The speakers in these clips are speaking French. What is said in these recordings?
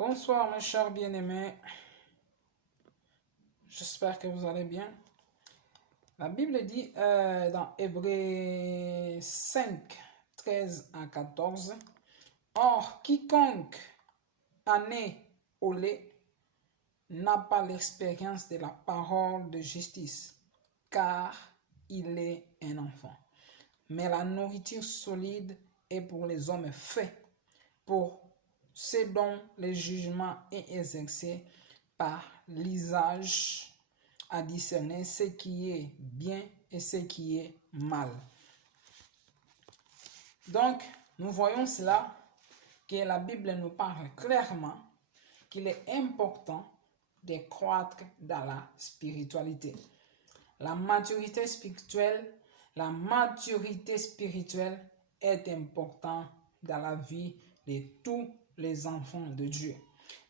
Bonsoir mes chers bien-aimés, j'espère que vous allez bien. La Bible dit dans Hébreux 5, 13 à 14, « Or, quiconque est né au lait n'a pas l'expérience de la parole de justice, car il est un enfant. Mais la nourriture solide est pour les hommes faits, pour ceux dont le jugement est exercé par l'usage à discerner ce qui est bien et ce qui est mal. » Donc, nous voyons cela, que la Bible nous parle clairement qu'il est important de croître dans la spiritualité. La maturité spirituelle est importante dans la vie de tous les enfants de Dieu.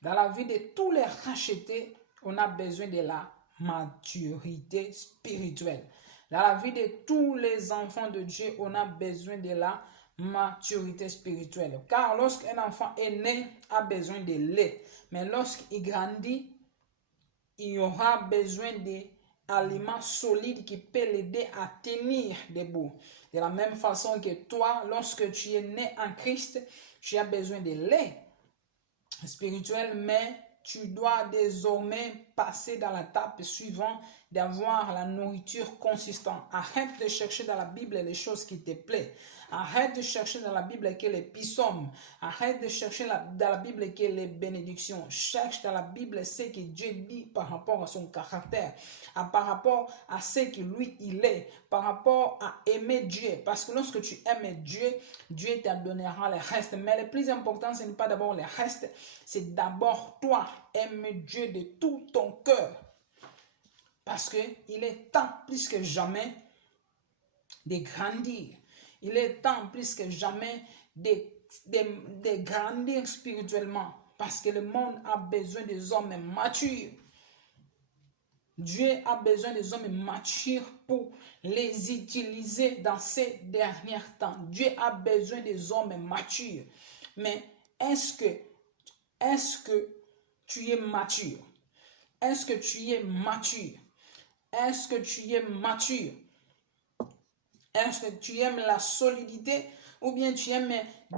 Dans la vie de tous les rachetés, on a besoin de la maturité spirituelle. Dans la vie de tous les enfants de Dieu, on a besoin de la maturité spirituelle. Car lorsqu'un enfant est né, il a besoin de lait. Mais lorsqu'il grandit, il aura besoin d'aliments solides qui peuvent l'aider à tenir debout. De la même façon que toi, lorsque tu es né en Christ, tu as besoin de lait spirituel, mais tu dois désormais passer dans la l'étape suivante d'avoir la nourriture consistante. Arrête de chercher dans la Bible les choses qui te plaisent. Arrête de chercher dans la Bible que les psaumes. Arrête de chercher dans la Bible que les bénédictions. Cherche dans la Bible ce que Dieu dit par rapport à son caractère, par rapport à ce que lui il est, par rapport à aimer Dieu. Parce que lorsque tu aimes Dieu, Dieu te donnera le reste. Mais le plus important, ce n'est pas d'abord le reste, c'est d'abord toi. Aime Dieu de tout ton cœur. Parce qu'il est temps plus que jamais de grandir. Il est temps plus que jamais de grandir spirituellement. Parce que le monde a besoin des hommes matures. Dieu a besoin des hommes matures pour les utiliser dans ces derniers temps. Dieu a besoin des hommes matures. Mais est-ce que tu es mature? Est-ce que tu es mature? Est-ce que tu es mature? Est-ce que tu aimes la solidité ou bien tu aimes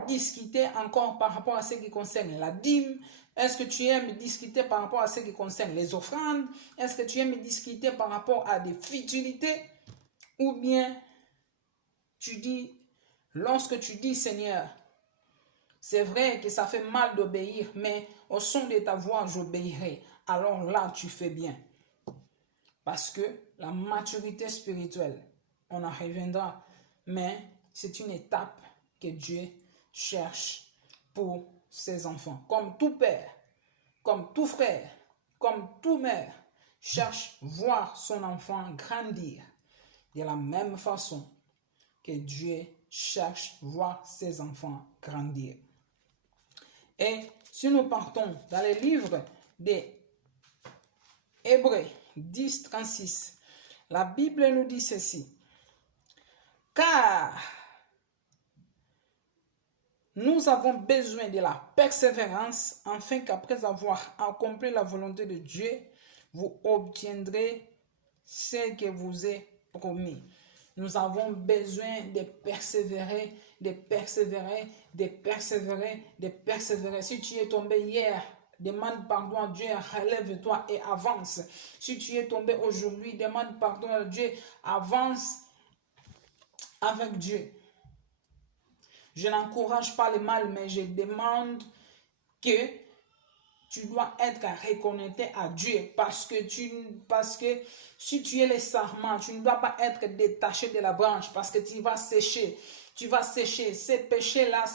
discuter encore par rapport à ce qui concerne la dîme? Est-ce que tu aimes discuter par rapport à ce qui concerne les offrandes? Est-ce que tu aimes discuter par rapport à des futilités? Ou bien tu dis, lorsque tu dis Seigneur, c'est vrai que ça fait mal d'obéir, mais au son de ta voix, j'obéirai. Alors là, tu fais bien. Parce que la maturité spirituelle, on en reviendra, mais c'est une étape que Dieu cherche pour ses enfants. Comme tout père, comme tout frère, comme toute mère, cherche voir son enfant grandir de la même façon que Dieu cherche voir ses enfants grandir. Et si nous partons dans les livres des Hébreux 10, 36, la Bible nous dit ceci. Car nous avons besoin de la persévérance, afin qu'après avoir accompli la volonté de Dieu, vous obtiendrez ce que vous est promis. Nous avons besoin de persévérer, de persévérer, de persévérer, de persévérer. Si tu es tombé hier, demande pardon à Dieu, relève-toi et avance. Si tu es tombé aujourd'hui, demande pardon à Dieu, avance avec Dieu. Je n'encourage pas le mal, mais je demande que tu dois être reconnecté à Dieu parce que si tu es le sarment, tu ne dois pas être détaché de la branche parce que tu vas sécher. Tu vas sécher ces péchés-là,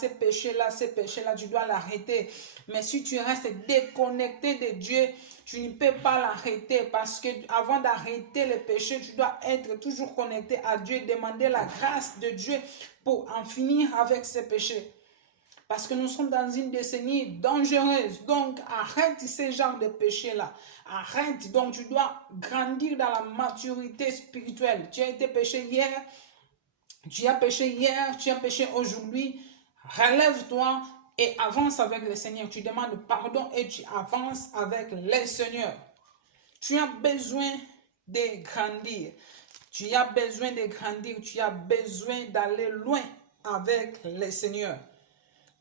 tu dois l'arrêter. Mais si tu restes déconnecté de Dieu, tu ne peux pas l'arrêter parce que avant d'arrêter le péché, tu dois être toujours connecté à Dieu, demander la grâce de Dieu pour en finir avec ces péchés. Parce que nous sommes dans une décennie dangereuse. Donc, arrête ce genre de péché-là. Arrête. Donc, tu dois grandir dans la maturité spirituelle. Tu as été péché hier. Tu as péché hier. Tu as péché aujourd'hui. Relève-toi. et avance avec le Seigneur. Tu demandes pardon et tu avances avec le Seigneur. Tu as besoin de grandir. Tu as besoin de grandir. Tu as besoin d'aller loin avec le Seigneur.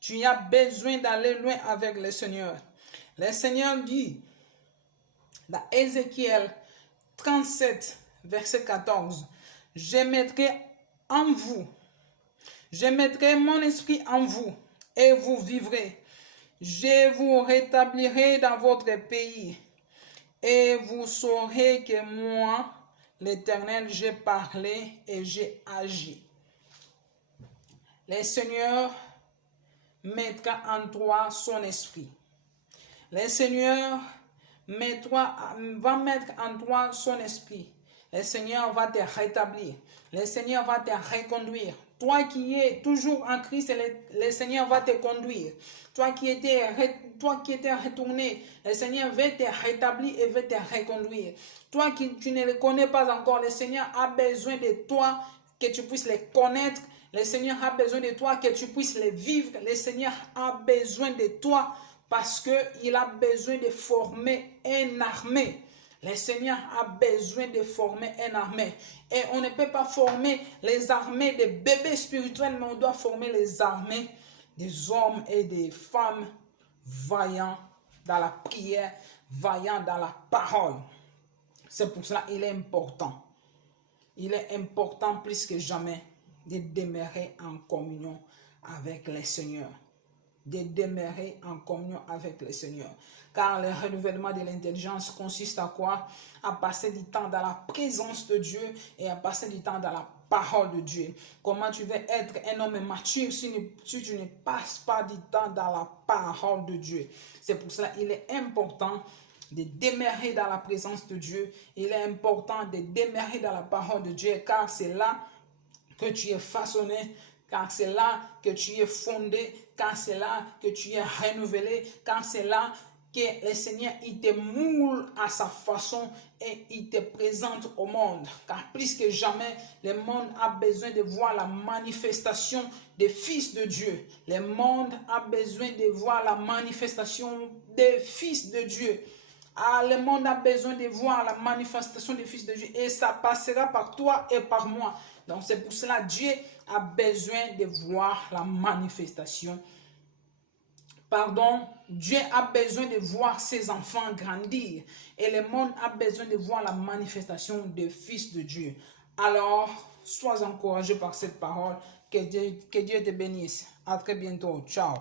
Tu as besoin d'aller loin avec le Seigneur. Le Seigneur dit dans Ézéchiel 37, verset 14, je mettrai en vous, je mettrai mon esprit en vous et vous vivrez. Je vous rétablirai dans votre pays et vous saurez que moi, l'Éternel, j'ai parlé et j'ai agi. Le Seigneur mettra en toi son esprit. Le Seigneur va mettre en toi son esprit. Le Seigneur va te rétablir. Le Seigneur va te reconduire. Toi qui es toujours en Christ, le Seigneur va te conduire. Toi qui étais retourné, le Seigneur va te rétablir et va te reconduire. Toi qui tu ne le connais pas encore, le Seigneur a besoin de toi que tu puisses les connaître. Le Seigneur a besoin de toi que tu puisses les vivre. Le Seigneur a besoin de toi parce qu'il a besoin de former une armée. Le Seigneur a besoin de former une armée. Et on ne peut pas former les armées des bébés spirituels, mais on doit former les armées des hommes et des femmes vaillants dans la prière, vaillants dans la parole. C'est pour cela qu'il est important. Il est important plus que jamais de demeurer en communion avec le Seigneur. De demeurer en communion avec le Seigneur. Car le renouvellement de l'intelligence consiste à quoi? À passer du temps dans la présence de Dieu et à passer du temps dans la parole de Dieu. Comment tu veux être un homme mature si tu ne passes pas du temps dans la parole de Dieu? C'est pour cela qu'il est important de demeurer dans la présence de Dieu. Il est important de demeurer dans la parole de Dieu, car c'est là que tu es façonné, car c'est là que tu es fondé, car c'est là que tu es renouvelé, car c'est là que le Seigneur il te moule à sa façon et il te présente au monde. Car plus que jamais, le monde a besoin de voir la manifestation des fils de Dieu. Le monde a besoin de voir la manifestation des fils de Dieu. Ah, le monde a besoin de voir la manifestation des fils de Dieu et ça passera par toi et par moi. Donc c'est pour cela que Dieu a besoin de voir la manifestation. Dieu a besoin de voir ses enfants grandir et le monde a besoin de voir la manifestation des fils de Dieu. Alors, sois encouragé par cette parole. Que Dieu te bénisse. À très bientôt. Ciao.